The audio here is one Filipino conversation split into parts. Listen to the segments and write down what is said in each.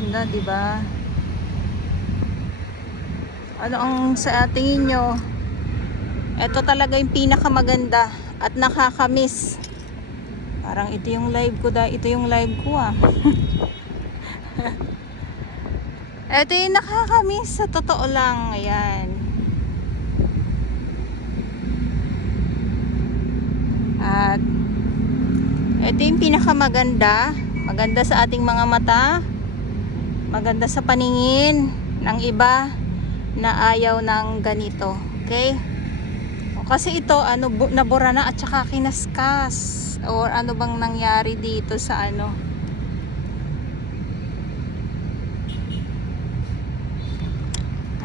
Ganda, di ba? Ano ang sa tingin nyo? Ito talaga yung pinakamaganda at nakakamiss. Parang ito yung live ko, ito yung live ko ah. Ito yung nakakamiss sa totoo lang. Ayan. At ito yung pinakamaganda. Maganda sa ating mga mata. Maganda sa paningin ng iba na ayaw ng ganito. Okay? Kasi ito ano nabura na at saka kinaskas or ano bang nangyari dito sa ano.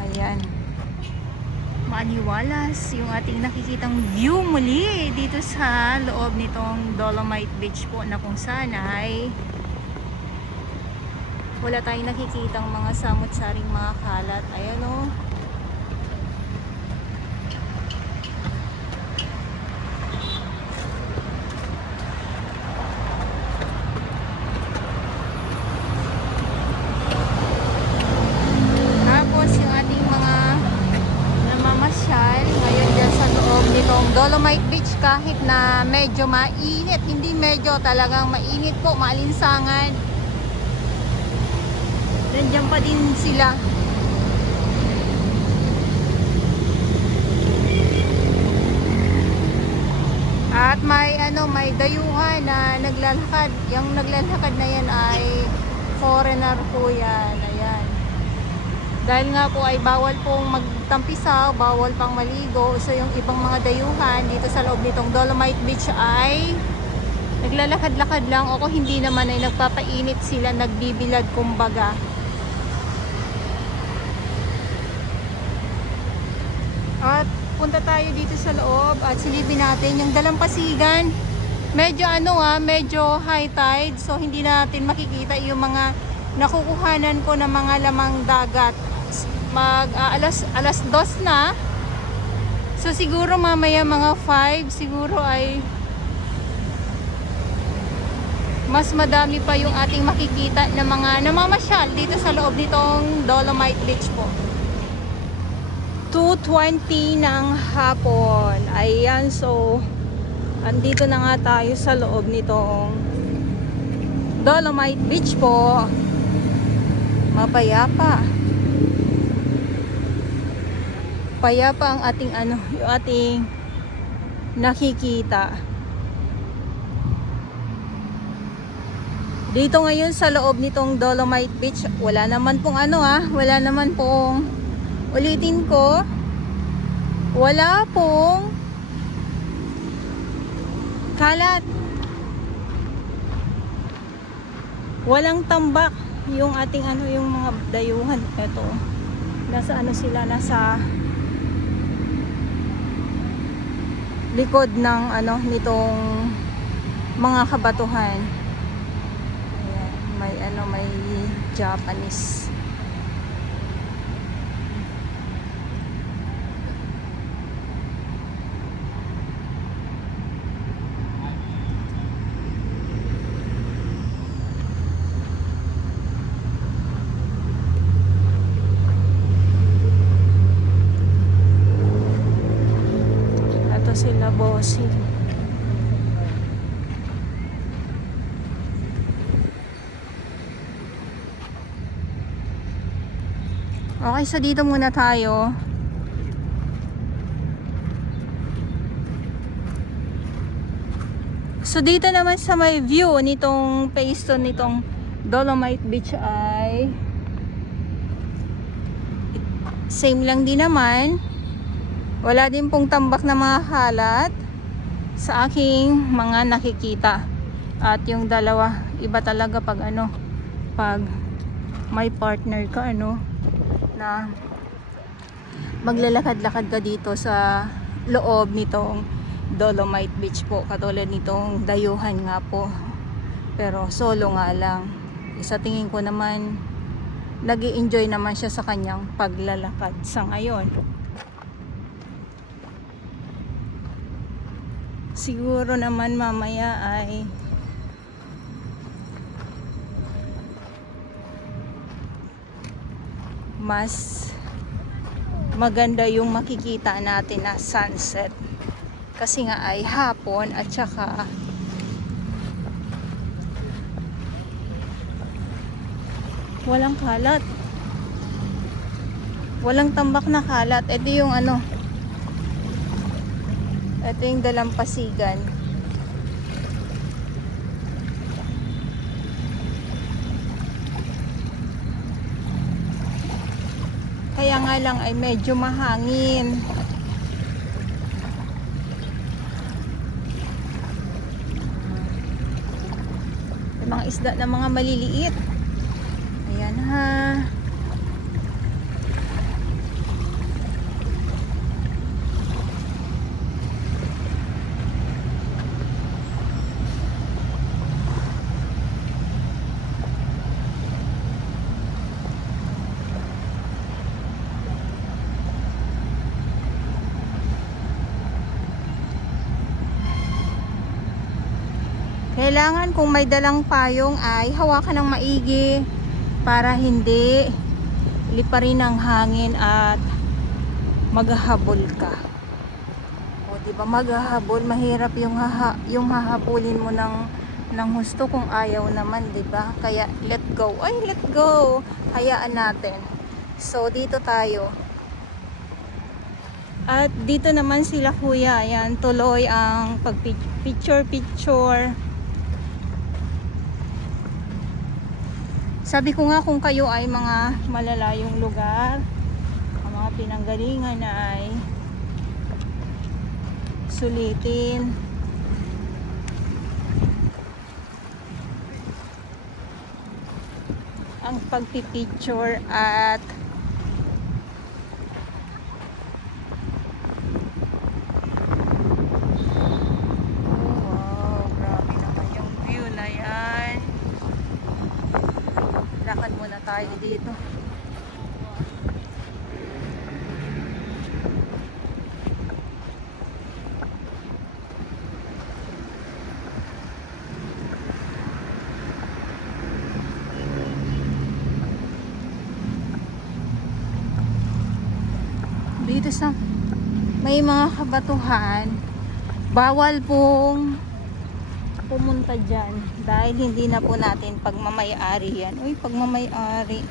Ayan. Maaliwalas yung ating nakikitang view muli dito sa loob nitong Dolomite Beach po, na kung saan ay wala tayong nakikitang mga samot-saring mga kalat. Ayan o. Tapos yung ating mga namamasyal ngayon dyan sa loob nitong Dolomite Beach, kahit na medyo mainit, hindi medyo, talagang mainit po, maalinsangan, nandiyan pa din sila. At may ano, may dayuhan na naglalakad. Yung naglalakad na yan ay foreigner po yan. Ayan. Dahil nga po ay bawal pong magtampisaw, bawal pang maligo. So yung ibang mga dayuhan dito sa loob nitong Dolomite Beach ay naglalakad-lakad lang, o kung hindi naman ay nagpapainit sila, nagbibilad kumbaga. At punta tayo dito sa loob at silipin natin yung Dalampasigan. Medyo ano medyo high tide, so hindi natin makikita yung mga nakukuhanan ko ng mga lamang dagat. Alas 2 na. So siguro mamaya mga 5 siguro ay mas madami pa yung ating makikita na mga namamasyal dito sa loob nitong Dolomite Beach po. 2:20 ng hapon. Ayan, so andito na nga tayo sa loob nitong Dolomite Beach po. Mapayapa. Payapa ang ating ano, yung ating nakikita. Dito ngayon sa loob nitong Dolomite Beach, wala naman pong ano wala naman pong, ulitin ko, wala pong kalat, walang tambak yung ating ano, yung mga dayuhan. Ito, nasa ano sila, nasa likod ng ano, nitong mga kabatuhan. Ayan, may ano, may Japanese. Sila bossing. Okay, so dito muna tayo. So dito naman sa may view nitong Paeston, nitong Dolomite Beach ay same lang din naman. Wala din pong tambak na mga kalat sa aking mga nakikita. At yung dalawa, iba talaga pag ano, pag may partner ka ano, na maglalakad-lakad ka dito sa loob nitong Dolomite Beach po. Katulad nitong dayuhan nga po. Pero solo nga lang. Sa tingin ko naman, nag-i-enjoy naman siya sa kanyang paglalakad sa ngayon. Siguro naman mamaya ay mas maganda yung makikita natin na sunset. Kasi nga ay hapon at saka walang kalat. Walang tambak na kalat. Ito yung ano. Ito yung dalampasigan. Kaya nga lang ay medyo mahangin. Yung mga isda na mga maliliit. Ayan ha. Kailangan kung may dalang payong ay hawakan ng maigi para hindi liparin ng hangin at maghahabol ka. O di ba maghahabol, mahirap yung hahabulin mo ng husto kung ayaw naman, di ba? Kaya let go. Ay, let go. Hayaan natin. So dito tayo. At dito naman sila kuya. Ayan, tuloy ang picture. Sabi ko nga kung kayo ay mga malalayong lugar, ang mga pinanggalingan ay sulitin. Ang pagpipicture at wow, grabe naman yung view na yan. Lakad muna tayo dito. Dito sa may mga kabatuhan, bawal pong pumunta dyan dahil hindi na po natin pagmamayari yan. Uy, pagmamayari,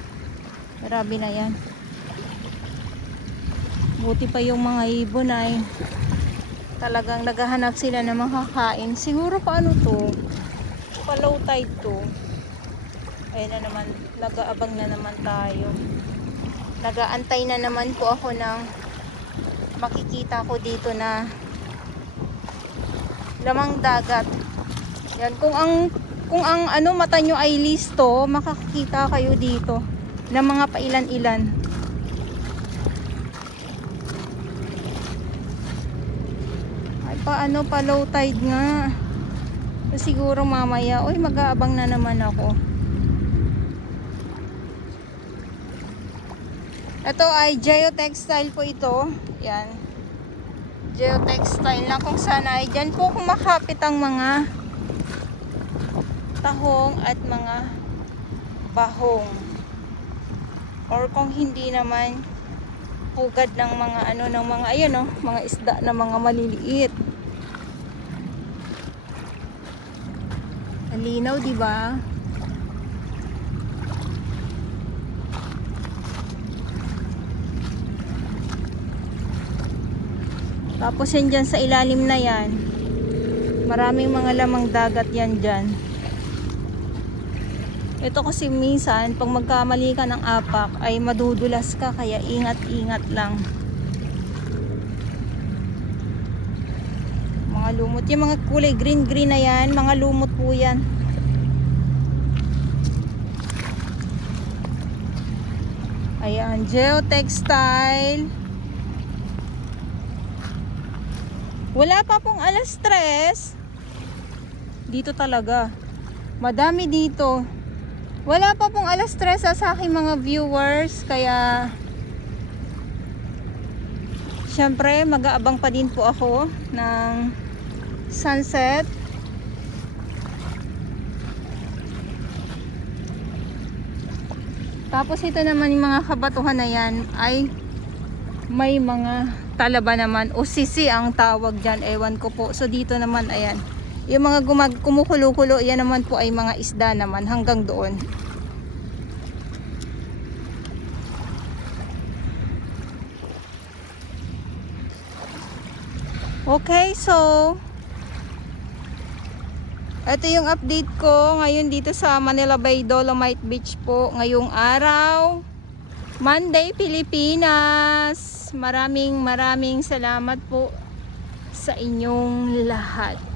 grabe na yan. Buti pa yung mga ibon ay talagang naghahanap sila ng makakain. Siguro paano to, pa low tide to. Ayun na naman, nag-aabang na naman tayo. Nag-aantay na naman po ako ng makikita ko dito na lamang dagat. Yan, kung ang ano mata nyo ay listo, makakita kayo dito ng mga pailan-ilan. Ay paano pa low tide nga. So, siguro mamaya, oy mag-aabang na naman ako. Ito ay geotextile po ito. Yan. Geotextile na kung sana ay dyan po kumakapit ang mga tahong at mga bahong. Or kung hindi naman pugad ng mga ano ng mga ayun oh, mga isda na mga maliliit. Ang linaw, di ba? Tapos yan dyan sa ilalim na yan, maraming mga lamang dagat yan dyan. Ito kasi minsan pag magkamali ka ng apak ay madudulas ka, kaya ingat-ingat lang. Mga lumot, yung mga kulay green na yan, mga lumot po yan. Ayan, geotextile. Wala pa pong 3:00. Dito talaga. Madami dito. Wala pa pong 3:00 sa aking mga viewers. Kaya syempre mag-aabang pa din po ako ng sunset. Tapos ito naman yung mga kabatuhan na yan ay may mga talaba naman o sisi ang tawag dyan, ewan ko po. So dito naman ayan, yung mga kumukulo-kulo, yan naman po ay mga isda naman hanggang doon. Okay, so ito yung update ko ngayon dito sa Manila Bay Dolomite Beach po ngayong araw, Monday, Pilipinas. Maraming salamat po sa inyong lahat.